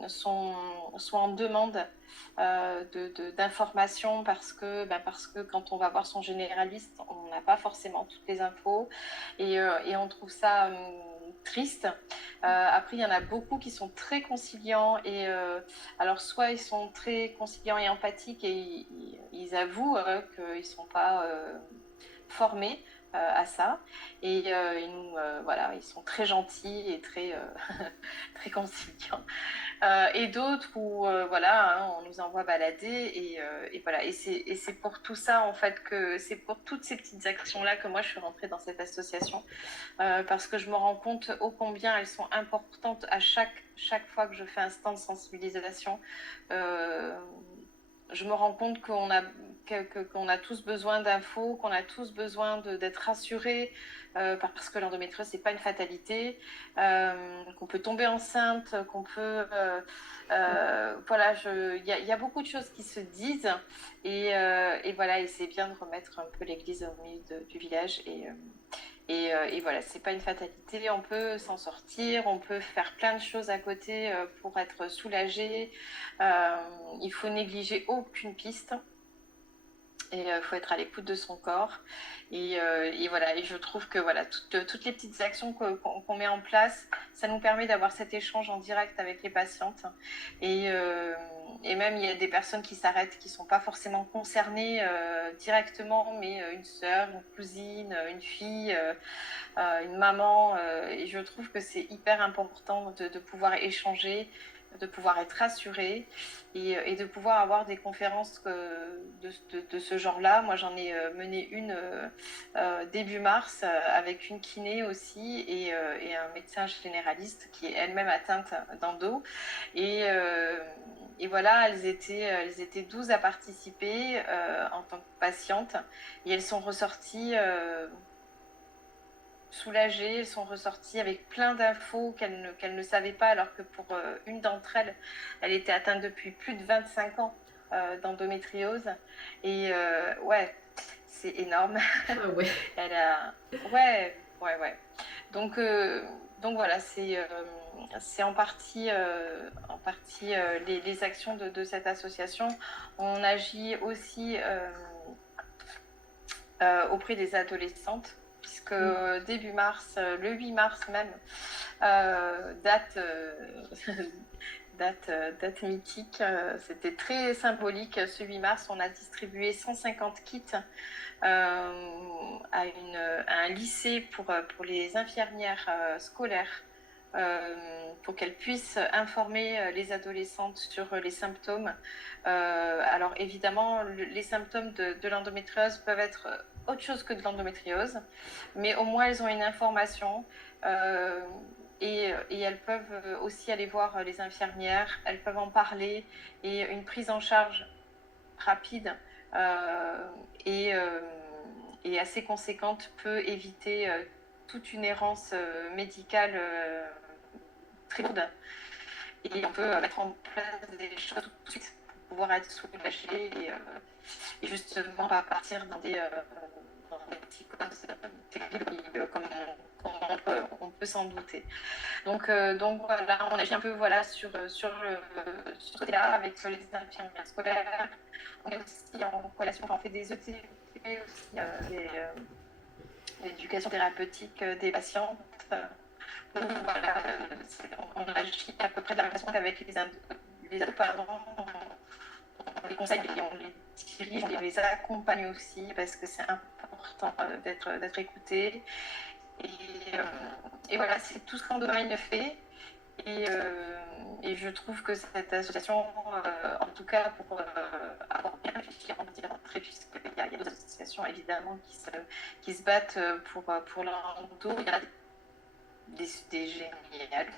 sont en demande d'informations parce que quand on va voir son généraliste, on n'a pas forcément toutes les infos et on trouve ça triste. Après, il y en a beaucoup qui sont très conciliants et alors soit ils sont très conciliants et empathiques et ils avouent qu'ils ne sont pas formés à ça et voilà, ils sont très gentils et très très conciliants. Et d'autres où voilà, hein, on nous envoie balader et voilà, et c'est pour tout ça en fait que c'est pour toutes ces petites actions là que moi je suis rentrée dans cette association parce que je me rends compte ô combien elles sont importantes à chaque fois que je fais un stand de sensibilisation. Je me rends compte qu'on a tous besoin d'infos, qu'on a tous besoin d'être rassurés parce que l'endométriose, c'est pas une fatalité, qu'on peut tomber enceinte, qu'on peut... voilà, il y a beaucoup de choses qui se disent et voilà, et c'est bien de remettre un peu l'église au milieu du village et voilà, c'est pas une fatalité, on peut s'en sortir, on peut faire plein de choses à côté pour être soulagé. Il faut négliger aucune piste et il faut être à l'écoute de son corps. Et voilà, et je trouve que voilà, toutes les petites actions qu'on met en place, ça nous permet d'avoir cet échange en direct avec les patientes. Et même, il y a des personnes qui s'arrêtent, qui ne sont pas forcément concernées directement, mais une sœur, une cousine, une fille, une maman. Et je trouve que c'est hyper important de pouvoir échanger, de pouvoir être rassuré et de pouvoir avoir des conférences de ce genre-là. Moi, j'en ai mené une début mars avec une kiné aussi et un médecin généraliste qui est elle-même atteinte d'endo. Et voilà, elles étaient 12 à participer en tant que patientes et elles sont ressorties soulagées, elles sont ressorties avec plein d'infos qu'elles ne savaient pas, alors que pour une d'entre elles, elle était atteinte depuis plus de 25 ans d'endométriose. Et ouais, c'est énorme. Ah ouais. Elle a... Ouais. Donc voilà, c'est en partie les actions de cette association. On agit aussi auprès des adolescentes puisque début mars, le 8 mars même, date mythique, c'était très symbolique. Ce 8 mars, on a distribué 150 kits à un lycée pour les infirmières scolaires pour qu'elle puisse informer les adolescentes sur les symptômes. Alors évidemment, les symptômes de l'endométriose peuvent être autre chose que de l'endométriose, mais au moins elles ont une information. Et elles peuvent aussi aller voir les infirmières, elles peuvent en parler, et une prise en charge rapide et assez conséquente peut éviter toute une errance médicale très lourde. Et on peut mettre en place des choses tout de suite pour pouvoir être soulagé et justement pas partir dans des psychoses terribles comme on peut s'en douter. Donc voilà, on agit un peu sur ce côté-là avec les infirmières scolaires. On est aussi en relation, on fait des ETP aussi, l'éducation thérapeutique des patientes. Donc voilà, on agit à peu près de la même façon qu'avec les ados parents. On les conseille, on les dirige, on les accompagne aussi parce que c'est important d'être écouté. Et voilà, c'est tout ce qu'Endomind fait. Et je trouve que cette association, en tout cas pour avoir bien réfléchi en d'entrée, puisqu'il y a d'autres associations évidemment qui se battent pour l'endo, il y en a des géniales.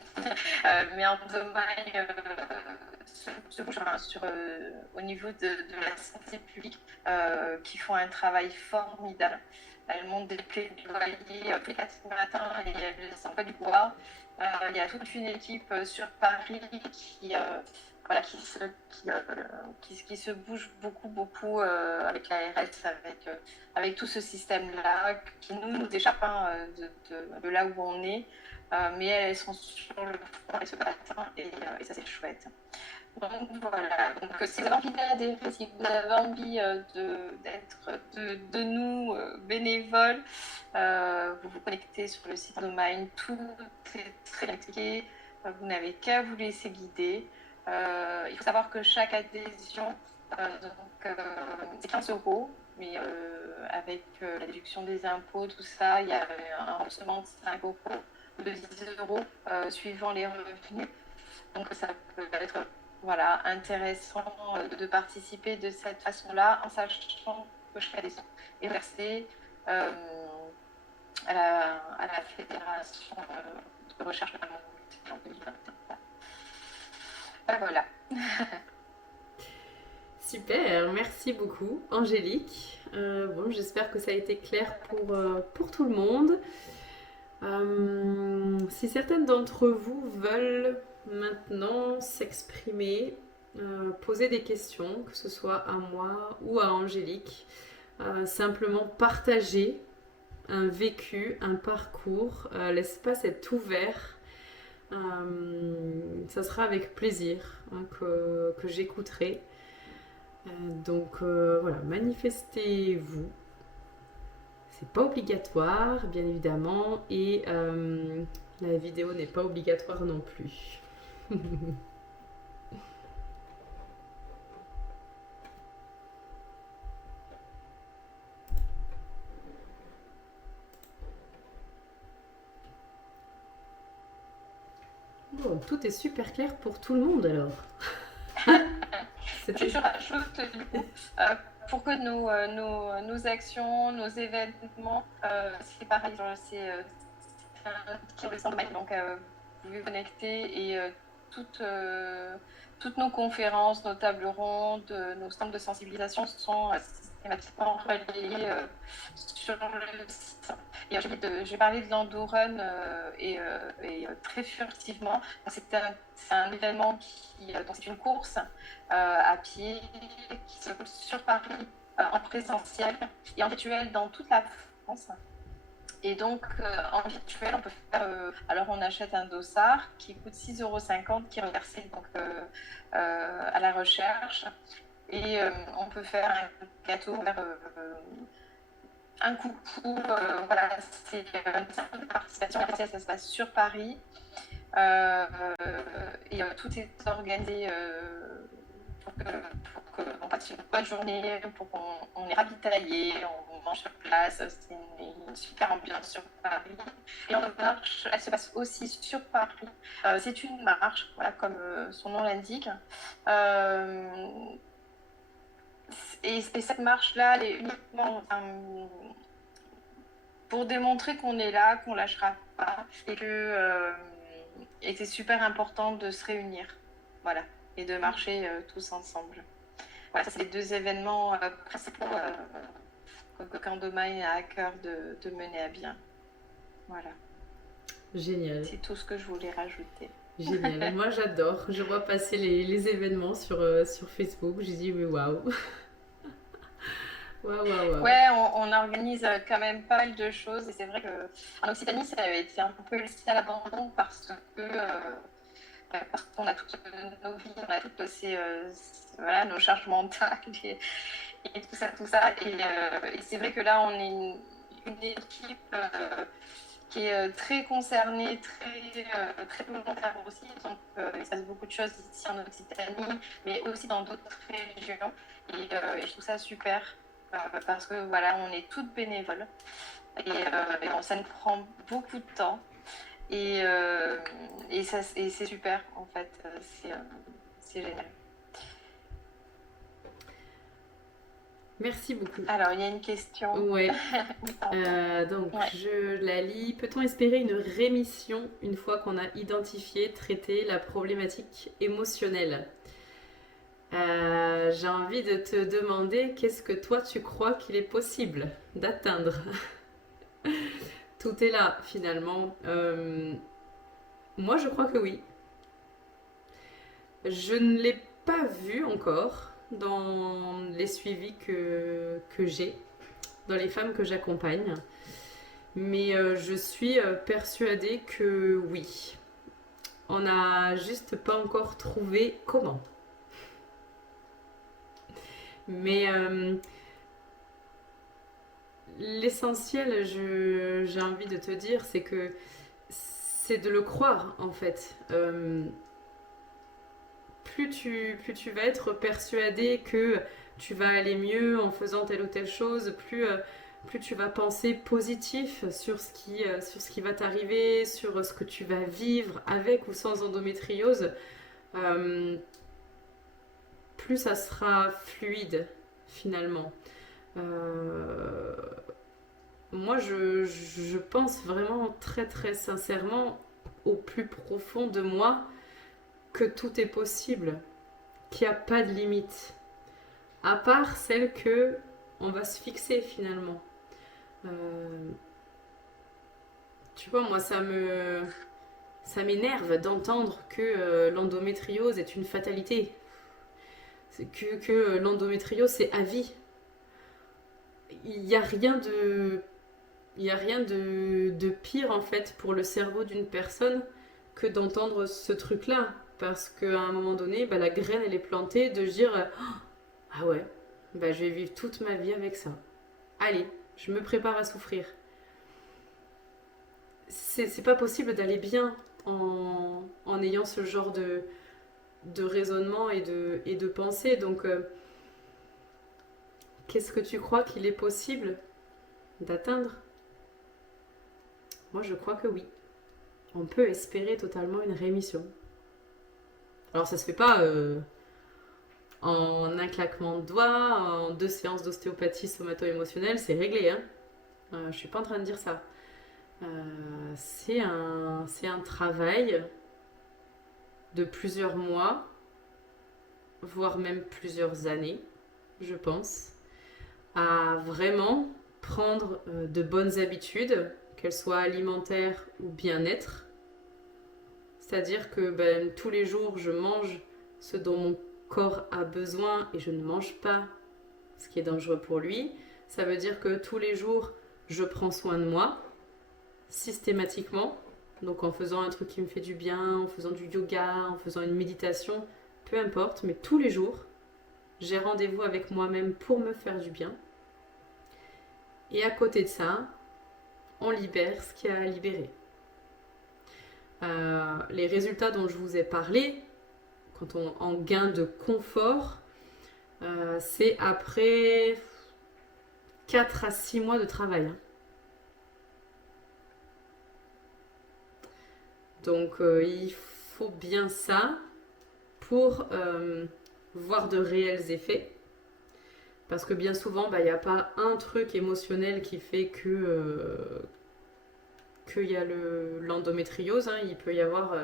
Mais Endomind se bouge au niveau de la santé publique, qui font un travail formidable. Elles montent des plaidoyers tous les 4 matin et elles ne sont pas du pouvoir. Il y a toute une équipe sur Paris qui se bouge beaucoup avec l'ARS, avec tout ce système-là qui nous échappe de là où on est. Mais elles sont sur le front, elles se battent et ça c'est chouette. Donc voilà, donc si vous avez envie d'adhérer, si vous avez envie d'être de nous bénévoles, vous vous connectez sur le site Endomind, tout est très bien expliqué, vous n'avez qu'à vous laisser guider. Il faut savoir que chaque adhésion, c'est 15 €, mais avec la déduction des impôts, tout ça, il y a un remboursement de 5 €, de 10 € suivant les revenus. Donc ça peut être intéressant de participer de cette façon-là, en sachant que chaque adhésion est versée à la Fédération de recherche en 2021. Voilà. Super, merci beaucoup Angélique. J'espère que ça a été clair pour tout le monde. Si certaines d'entre vous veulent maintenant s'exprimer, poser des questions, que ce soit à moi ou à Angélique, simplement partager un vécu, un parcours, l'espace est ouvert. Ça sera avec plaisir que j'écouterai. Voilà, manifestez-vous. C'est pas obligatoire, bien évidemment, et la vidéo n'est pas obligatoire non plus. Bon, tout est super clair pour tout le monde alors. Je rajoute du coup, pour que nos actions, nos événements, c'est pareil, c'est sur le site, donc vous pouvez vous connecter et toutes nos conférences, nos tables rondes, nos stands de sensibilisation sont systématiquement relayés sur le site. Et je vais parler de l'Endorun et très furtivement. C'est un événement donc c'est une course à pied qui se roule sur Paris en présentiel et en virtuel dans toute la France. Et donc, en virtuel, on peut faire... alors, on achète un dossard qui coûte 6,50 €, qui est reversé donc, à la recherche. Et on peut faire un gâteau, un coucou. Voilà, c'est une simple participation. Ça se passe sur Paris. Et tout est organisé pour qu'on passe une bonne journée, pour qu'on est ravitaillé, on mange sur place, c'est une super ambiance sur Paris. Et la marche, elle se passe aussi sur Paris. C'est une marche, voilà, comme son nom l'indique. Et cette marche-là, elle est uniquement pour démontrer qu'on est là, qu'on lâchera pas, et que c'est super important de se réunir, voilà, et de marcher tous ensemble. Voilà, ça c'est les deux événements principaux que Candomai a à cœur de mener à bien. Voilà. Génial. C'est tout ce que je voulais rajouter. Génial. Moi, j'adore. Je vois passer les événements sur Facebook. J'ai dit, mais waouh. Waouh, waouh, waouh. Ouais, on organise quand même pas mal de choses. Et c'est vrai qu'en Occitanie, ça avait été un peu laissé à l'abandon parce qu'on a toutes nos vies, on a toutes voilà, nos charges mentales et tout ça, tout ça. Et c'est vrai que là, on est une équipe qui est très concernée, très volontaire aussi. Donc, il se passe beaucoup de choses ici en Occitanie, mais aussi dans d'autres régions. Et je trouve ça super parce que voilà, on est toutes bénévoles et ça nous prend beaucoup de temps. Et c'est super en fait, c'est génial. Merci beaucoup. Alors, il y a une question. Ouais. Donc, Ouais. je la lis. Peut-on espérer une rémission une fois qu'on a identifié, traité la problématique émotionnelle? J'ai envie de te demander qu'est-ce que toi tu crois qu'il est possible d'atteindre? Tout est là finalement. Moi je crois que oui. Je ne l'ai pas vu encore dans les suivis que j'ai, dans les femmes que j'accompagne. Mais je suis persuadée que oui. On n'a juste pas encore trouvé comment. Mais l'essentiel, j'ai envie de te dire, c'est que c'est de le croire en fait. Plus tu vas être persuadé que tu vas aller mieux en faisant telle ou telle chose, plus tu vas penser positif sur ce qui va t'arriver, sur ce que tu vas vivre avec ou sans endométriose, plus ça sera fluide finalement. Moi, je pense vraiment très très sincèrement au plus profond de moi que tout est possible, qu'il n'y a pas de limite, à part celle que on va se fixer finalement. Tu vois, moi, ça m'énerve d'entendre que l'endométriose est une fatalité, que l'endométriose c'est à vie. Il n'y a rien de pire en fait pour le cerveau d'une personne que d'entendre ce truc-là. Parce qu'à un moment donné, bah, la graine elle est plantée de se dire ah ouais, bah, je vais vivre toute ma vie avec ça. Allez, je me prépare à souffrir. C'est pas possible d'aller bien en ayant ce genre de raisonnement et de pensée. Donc, qu'est-ce que tu crois qu'il est possible d'atteindre? Moi, je crois que oui. On peut espérer totalement une rémission. Alors, ça se fait pas en un claquement de doigts, en 2 séances d'ostéopathie somato-émotionnelle, c'est réglé. Hein. Je suis pas en train de dire ça. C'est un travail de plusieurs mois, voire même plusieurs années, je pense, à vraiment prendre de bonnes habitudes, qu'elles soient alimentaires ou bien-être. C'est-à-dire que tous les jours, je mange ce dont mon corps a besoin et je ne mange pas ce qui est dangereux pour lui. Ça veut dire que tous les jours, je prends soin de moi, systématiquement. Donc en faisant un truc qui me fait du bien, en faisant du yoga, en faisant une méditation, peu importe, mais tous les jours, j'ai rendez-vous avec moi-même pour me faire du bien. Et à côté de ça, on libère ce qu'il y a à libérer. Les résultats dont je vous ai parlé, quand on en gain de confort, c'est après 4 à 6 mois de travail. Donc il faut bien ça pour voir de réels effets. Parce que bien souvent, il n'y a pas un truc émotionnel qui fait qu'il y a l'endométriose. Hein. Il peut y avoir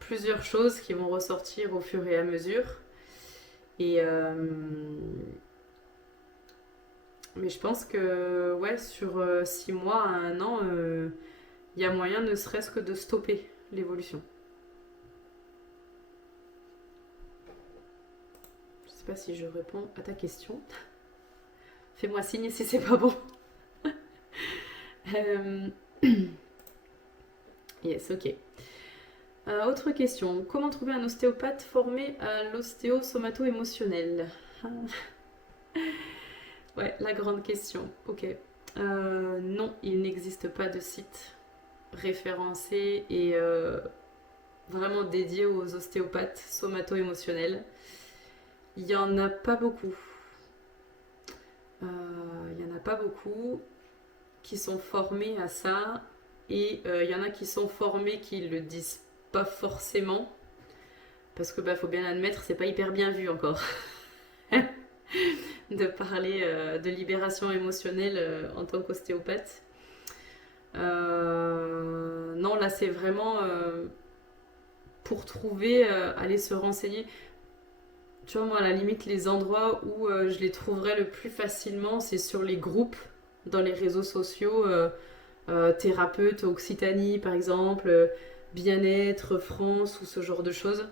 plusieurs choses qui vont ressortir au fur et à mesure. Et mais je pense que ouais, sur 6 mois à 1 an, il y a moyen ne serait-ce que de stopper l'évolution. Je sais pas si je réponds à ta question. Fais-moi signe si c'est pas bon. Yes, ok. Autre question. Comment trouver un ostéopathe formé à l'ostéo-somato-émotionnel? Ouais, la grande question. Ok. Non, il n'existe pas de site référencé et vraiment dédié aux ostéopathes somato-émotionnels. Il n'y en a pas beaucoup. Il n'y en a pas beaucoup qui sont formés à ça. Et il y en a qui sont formés qui le disent pas forcément. Parce que faut bien admettre, c'est pas hyper bien vu encore. De parler de libération émotionnelle en tant qu'ostéopathe. Non, là c'est vraiment pour trouver, aller se renseigner. Tu vois, moi à la limite, les endroits où je les trouverais le plus facilement, c'est sur les groupes, dans les réseaux sociaux, thérapeute Occitanie par exemple, Bien-être France ou ce genre de choses.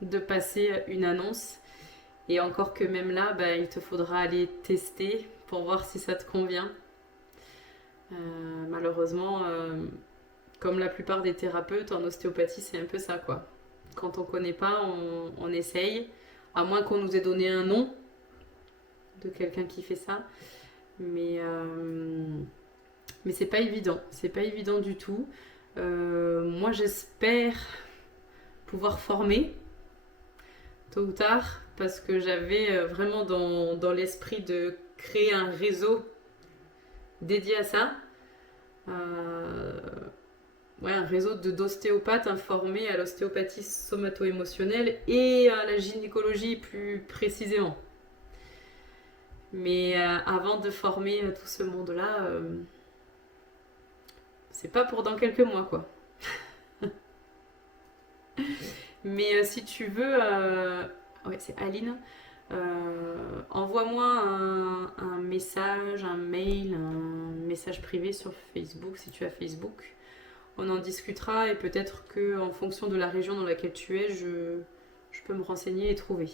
De passer une annonce. Et encore que même là, il te faudra aller tester pour voir si ça te convient. Malheureusement, comme la plupart des thérapeutes en ostéopathie, c'est un peu ça quoi. Quand on connaît pas, on essaye, à moins qu'on nous ait donné un nom de quelqu'un qui fait ça. Mais c'est pas évident du tout. Moi j'espère pouvoir former tôt ou tard, parce que j'avais vraiment dans l'esprit de créer un réseau dédié à ça. Ouais, un réseau d'ostéopathes informés à l'ostéopathie somato-émotionnelle et à la gynécologie plus précisément. Mais avant de former tout ce monde-là, c'est pas pour dans quelques mois quoi. Mais si tu veux, ouais, c'est Aline. Envoie-moi un message, un mail, un message privé sur Facebook si tu as Facebook. On en discutera et peut-être que en fonction de la région dans laquelle tu es, je peux me renseigner et trouver.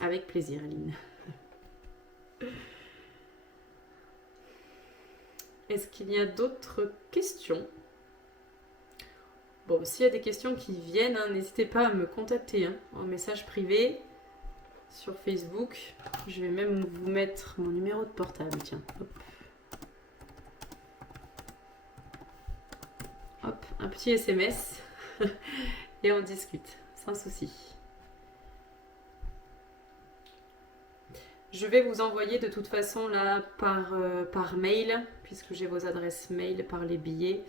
Avec plaisir, Aline. Est-ce qu'il y a d'autres questions? Bon, s'il y a des questions qui viennent, hein, n'hésitez pas à me contacter en message privé sur Facebook. Je vais même vous mettre mon numéro de portable, tiens. Hop. Hop, un petit SMS et on discute, sans souci. Je vais vous envoyer de toute façon là par mail, puisque j'ai vos adresses mail par les billets.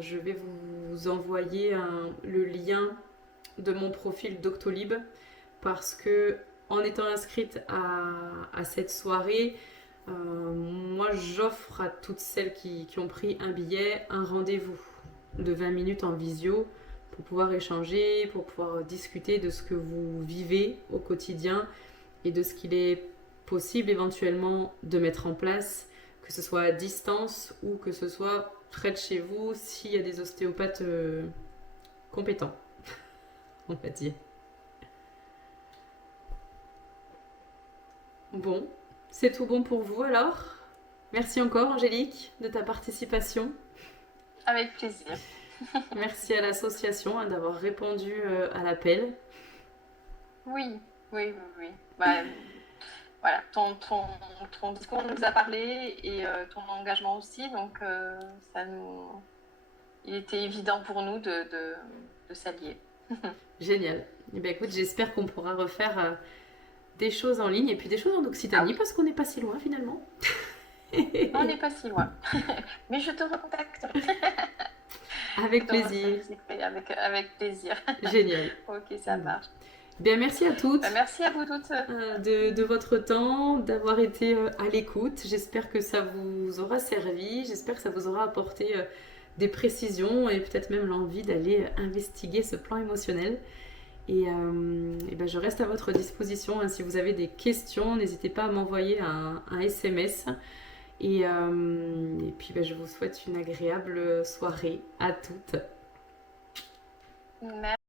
Je vais vous envoyer le lien de mon profil Doctolib, parce que en étant inscrite à cette soirée, moi j'offre à toutes celles qui ont pris un billet un rendez-vous de 20 minutes en visio pour pouvoir échanger, pour pouvoir discuter de ce que vous vivez au quotidien et de ce qu'il est possible éventuellement de mettre en place, que ce soit à distance ou que ce soit près de chez vous s'il y a des ostéopathes compétents, on va dire. Bon, c'est tout bon pour vous alors. Merci encore Angélique de ta participation. Avec plaisir. Merci à l'association d'avoir répondu à l'appel. Oui. voilà, ton discours nous a parlé et ton engagement aussi. Donc, il était évident pour nous de s'allier. Génial. Eh bien, écoute, j'espère qu'on pourra refaire des choses en ligne et puis des choses en Occitanie Oui. parce qu'on n'est pas si loin finalement. On n'est pas si loin. Mais je te recontacterai. Avec plaisir. Avec plaisir. Génial. Ok, ça marche. Bien, merci à toutes. Merci à vous toutes. De votre temps, d'avoir été à l'écoute. J'espère que ça vous aura servi. J'espère que ça vous aura apporté des précisions et peut-être même l'envie d'aller investiguer ce plan émotionnel. Et ben je reste à votre disposition. Si vous avez des questions, n'hésitez pas à m'envoyer un SMS. Et puis ben je vous souhaite une agréable soirée à toutes. Merci.